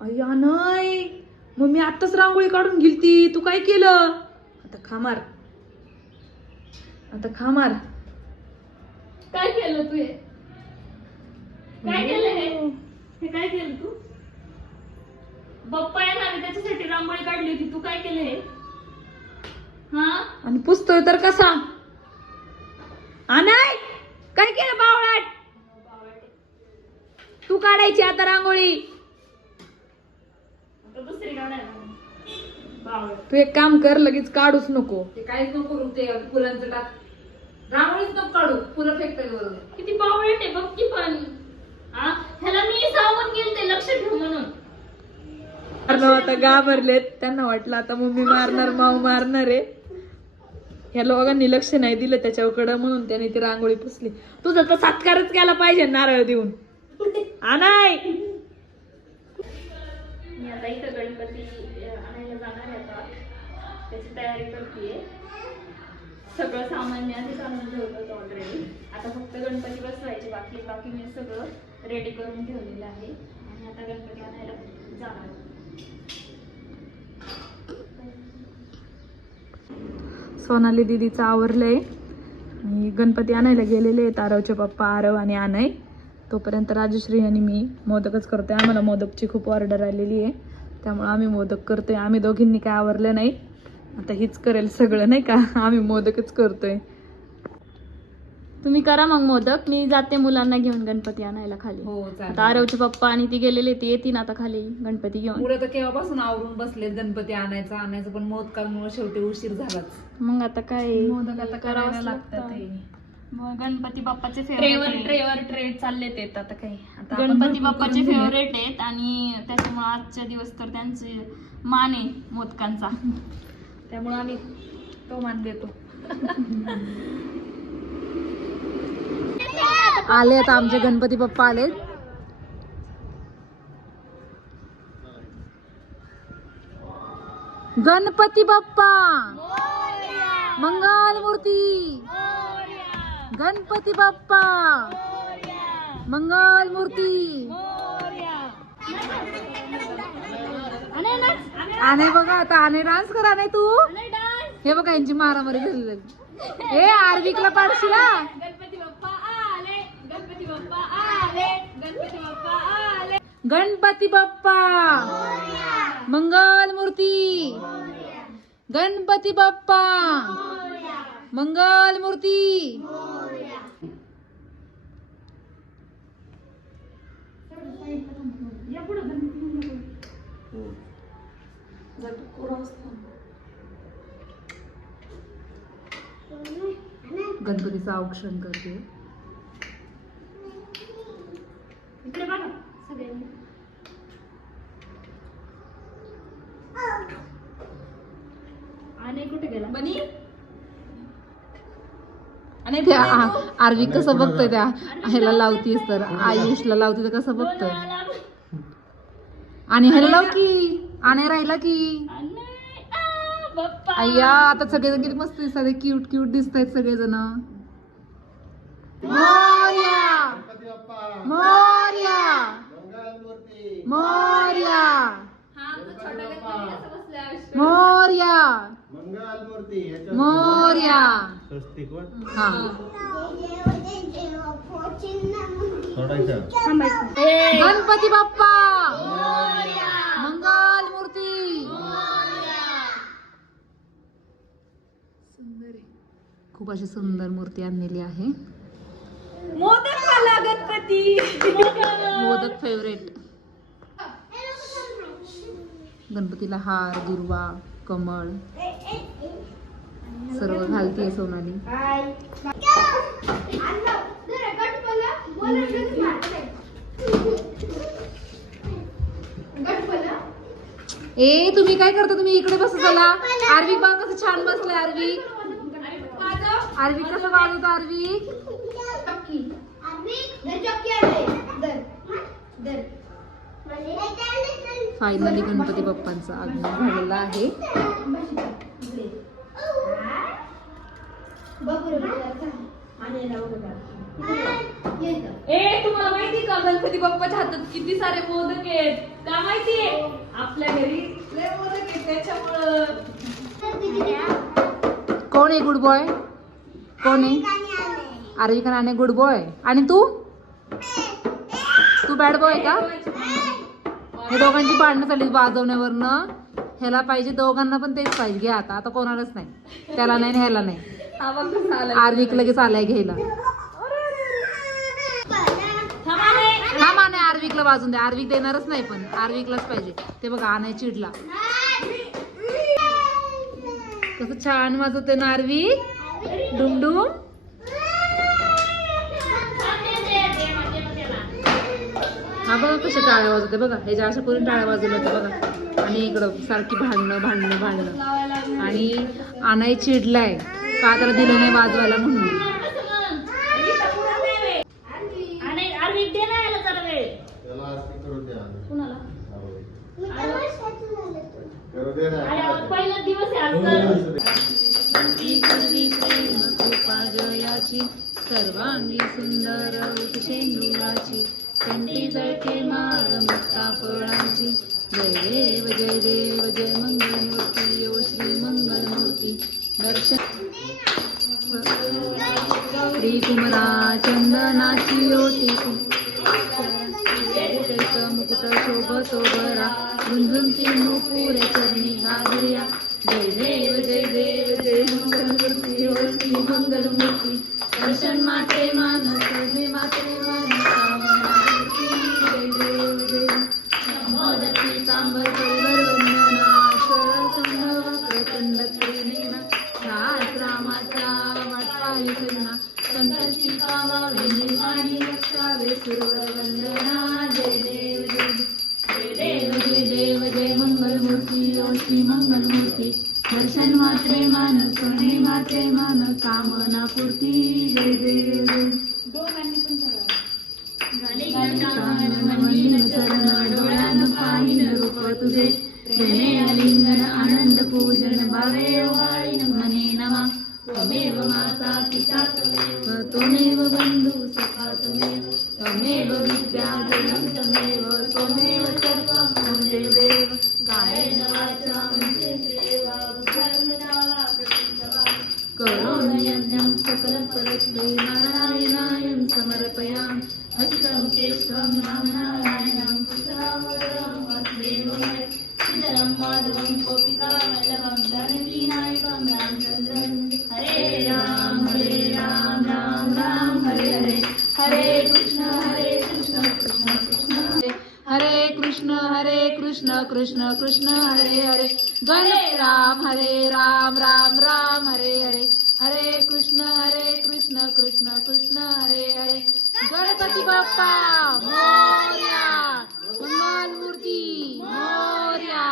अय्या नाही. मग मी आत्ताच रांगोळी काढून गेलती. तू काय केलं? आता खामार आता खामार काय केलं तू हे? काय केलं हे? हे काय केलं तू? बाप्पा येणार आहे, त्याच्यासाठी रांगोळी काढली होती. तू काय केलं हे? हा? आणि पुसतोय तर कसा? अनाय काय केलं बावळाट? तू काढायची आता रांगोळी. बावळ. तू एक काम कर लगेच काढूच नको. ते काहीच नको करू ते फुलांचं टाक. रांगोळीच नको काढू फुलं फेकतात बरोबर किती बावळट आहे बघ की पण. हा ह्याला मी गेलते लक्ष ठेव म्हणून. मारलं आता घाबरलेत. त्यांना वाटलं आता मम्मी मारणार माऊ मारणार आहे. ह्या लोकांनी लक्ष नाही दिलं त्याच्याकडं म्हणून त्याने ती रांगोळी पुसली. तुझा तर सत्कारच केला पाहिजे नारळ देऊन. आनाय आता इथं गणपती आणायला जाणार आहे आता. त्याची तयारी करते सगळं सामान्य आधीच आणून ठेवलं होतं ऑलरेडी आता फक्त गणपती बसवायचे बाकी बाकी मी सगळं रेडी करून ठेवलेलं आहे. आणि आता गणपती आणायला जाणार. सोनाली दिदीचं आवरलंय. आणि गणपती आणायला गेलेले आहेत आरवचे पप्पा आरव आणि आनय. तोपर्यंत राजश्री आणि मी मोदकच करतोय. आम्हाला मोदकची खूप ऑर्डर आलेली आहे. त्यामुळे आम्ही मोदक करतोय. आम्ही दोघींनी काय आवरलं नाही. आता हीच करेल सगळं नाही का? आम्ही मोदकच करतोय. तुम्ही करा मग मोदक. मी जाते मुलांना घेऊन गणपती आणायला खाली. हो आता आरवचे पप्पा आणि ती गेलेले ते येतील आता खाली गणपती घेऊन. पुढे तर केव्हापासून आवरून बसले गणपती आणायचा आणायचं पण मोदकांमुळे शेवटी उशीर झालाच. मग आता काय? मोदक आता लागतात लागतं. मग गणपती बाप्पाचे ट्रेवर फेवरेट ट्रेवर ट्रे चालले ते आता काही. आता आपण गणपती बाप्पाचे करून घेऊया. फेवरेट आहेत आणि त्याच्यामुळे आजच्या दिवस तर त्यांचे मान आहे मोदकांचा. त्यामुळे आम्ही तो मान देतो. आले आता आमचे गणपती बाप्पा आले. गणपती बाप्पा! मंगल मूर्ती! गणपती बाप्पा. मंगल मूर्ती. आणे बघा आता आणे डान्स करा नाही तू. हे बघा यांची मारामारी झाली हे आर्विकला पाडशीला गणपती बाप्पा गणपती बाप्पा. मंगल मूर्ती. गणपती बाप्पा. मंगल मूर्ती. गणपतीचं औक्षण करते. इकडे बघा सगळ्यांनी. आणि कुठे गेला? बनी त्या आर्वी कसं बघतोय त्या? ह्याला लावतीस तर आयुषला लावती तर कसं बघतोय? आणि ह्याला लाव की आणि राहिला की. अय्या आता सगळेजण किती मस्त दिसतात क्यूट क्यूट दिसत आहेत सगळेजण. मोर्या! मोर्या! मोर्या! हा मोर्या! मोर्या! हा. सोडायचं? गणपती बाप्पा! मंगल मूर्ती! सुंदर. आहे खूप अशी सुंदर मूर्ती आणलेली आहे. मोदक मला गणपती. मोदक फेवरेट गणपतीला हार दुर्वा कमळ. सर्व घालतीये सोनाली. ए तुम्ही काय करता? तुम्ही इकडे बस चला. आरवी बा कसं छान बसलाय आरवी. आरवी कसं वाजवत आरवी? फायनली गणपती बाप्पांचा आगमन झालेला आहे. ए तुम्हाला माहिती का? गणपती बाप्पाच्या हातात किती सारे मोदक आहेत? का माहितीये आपल्या घरी लय मोदक आहेत त्याच्यामुळं. कोण आहे गुड बॉय कोण आहे? आर्विका नाणे गुड बॉय आणि तू? तू बॅड बॉय का? हे दोघांची भांडणं चालली वाजवण्यावरनं. ह्याला पाहिजे दोघांना पण तेच पाहिजे. घ्या आता. आता कोणालाच नाही. त्याला नाही ह्याला नाही. आर्विक लगेच आलाय घ्यायला. हा माने आर्विकला वाजून द्या आर्विक देणारच नाही पण. आर्विकलाच पाहिजे. ते बघा आणाय चिडला. कस छान वाजवते ना आर्विक डुमडुम हा बघा कशा टाळ्या वाजवते बघा ह्याच्या अशा करून टाळ्या वाजवल्या होत्या बघा. आणि इकडं सारखी भांडणं भांडणं भांडणं. आणि आणाय चिडलाय. का त्याला दिलं नाही वाजवायला म्हणून. पहिला दिवस आहे सर्वांगी सुंदर शेंदुराची कंठी जळके माळ मुक्ता फळांची. जय देव जय देव जय मंगलमूर्ती यो श्री मंगलमूर्ती. दर्शन श्री कुमरा चंदनाची ओटी. मुकुट मुकुट शोभतो बरा झुंझुंची नुपुऱ्या चरणी गाजर्या जय देव जय देव जय मंगलमूर्ती. हो श्री मंगलमूर्ती. दर्शन माते मान सर्वे माते मान जय देव जय मोदती तांबर मंगलमूर्ती ओ श्री मंगलमूर्ती. दर्शन मात्रे मान सोने मात्रे मान कामना पूर्ती. जय देव. चरण डोळ्यान पाहिन रूप तुझे प्रेमे आलिंगन आनंद पूजन भावे वाळीन मने नमा. त्वमेव माता पिता त्वमेव त्वमेव बंधू सखा त्वमेव त्वमेव विद्या जनं त्वमेव परस्मै नारायणायं समर्पयामि। अष्टं केशवं रामनारायणं पुत्रावरं वासुदेवं माधवं गोपिकावल्लभं जानकीनायकं रामचन्द्रं। हरे राम हरे राम राम राम हरे हरे। हरे कृष्ण हरे कृष्ण कृष्ण कृष्ण हरे। कृष्ण हरे कृष्ण कृष्ण कृष्ण हरे हरे। हरे राम हरे राम राम राम हरे हरे। हरे कृष्ण हरे कृष्ण कृष्ण कृष्ण हरे हरे. गणपती बाप्पा मोर्या मंगल मूर्ती मोर्या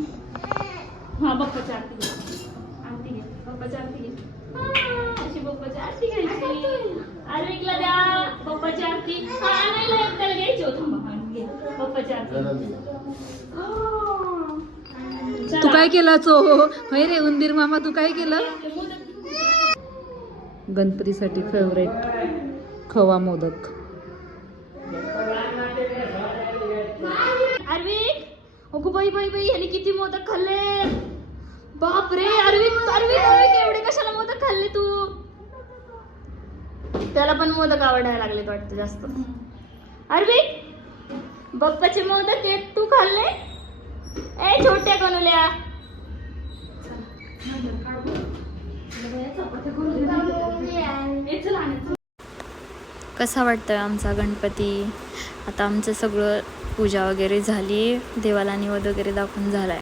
हा बाप्पाची आरती घे आरती घे बाप्पाची आरती घे हा, अशी बाप्पाची आरती घ्यायची आर्विकला द्या बाप्पाची आरती हा आणायला एकट्याला घ्यायची हो थांबा हा, घे. बाप्पाची आरती हा. तू काय केलं चो? होय रे उंदीर मामा तू काय केलं? गणपतीसाठी फेवरेट खवा मोदक. अरविक अगो बाई बाई बाई ह्याने किती मोदक खाल्ले? बाप रे अरविंद अरविंद अरविंद एवढे कशाला मोदक खाल्ले तू? त्याला पण मोदक आवडायला लागले वाटतं जास्त. अरविंद? बप्पाचे मोदक केक तू खाल्ले ए छोट्या कनुल्या. कसा वाटतोय आमचा गणपती? आता आमचं सगळं पूजा वगैरे झाली देवाला निवद वगैरे दाखवून झालाय.